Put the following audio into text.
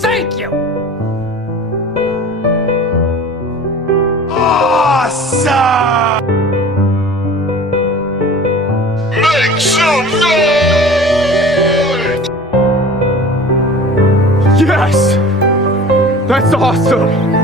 Thank you! Awesome! Make some noise! Yes! That's awesome!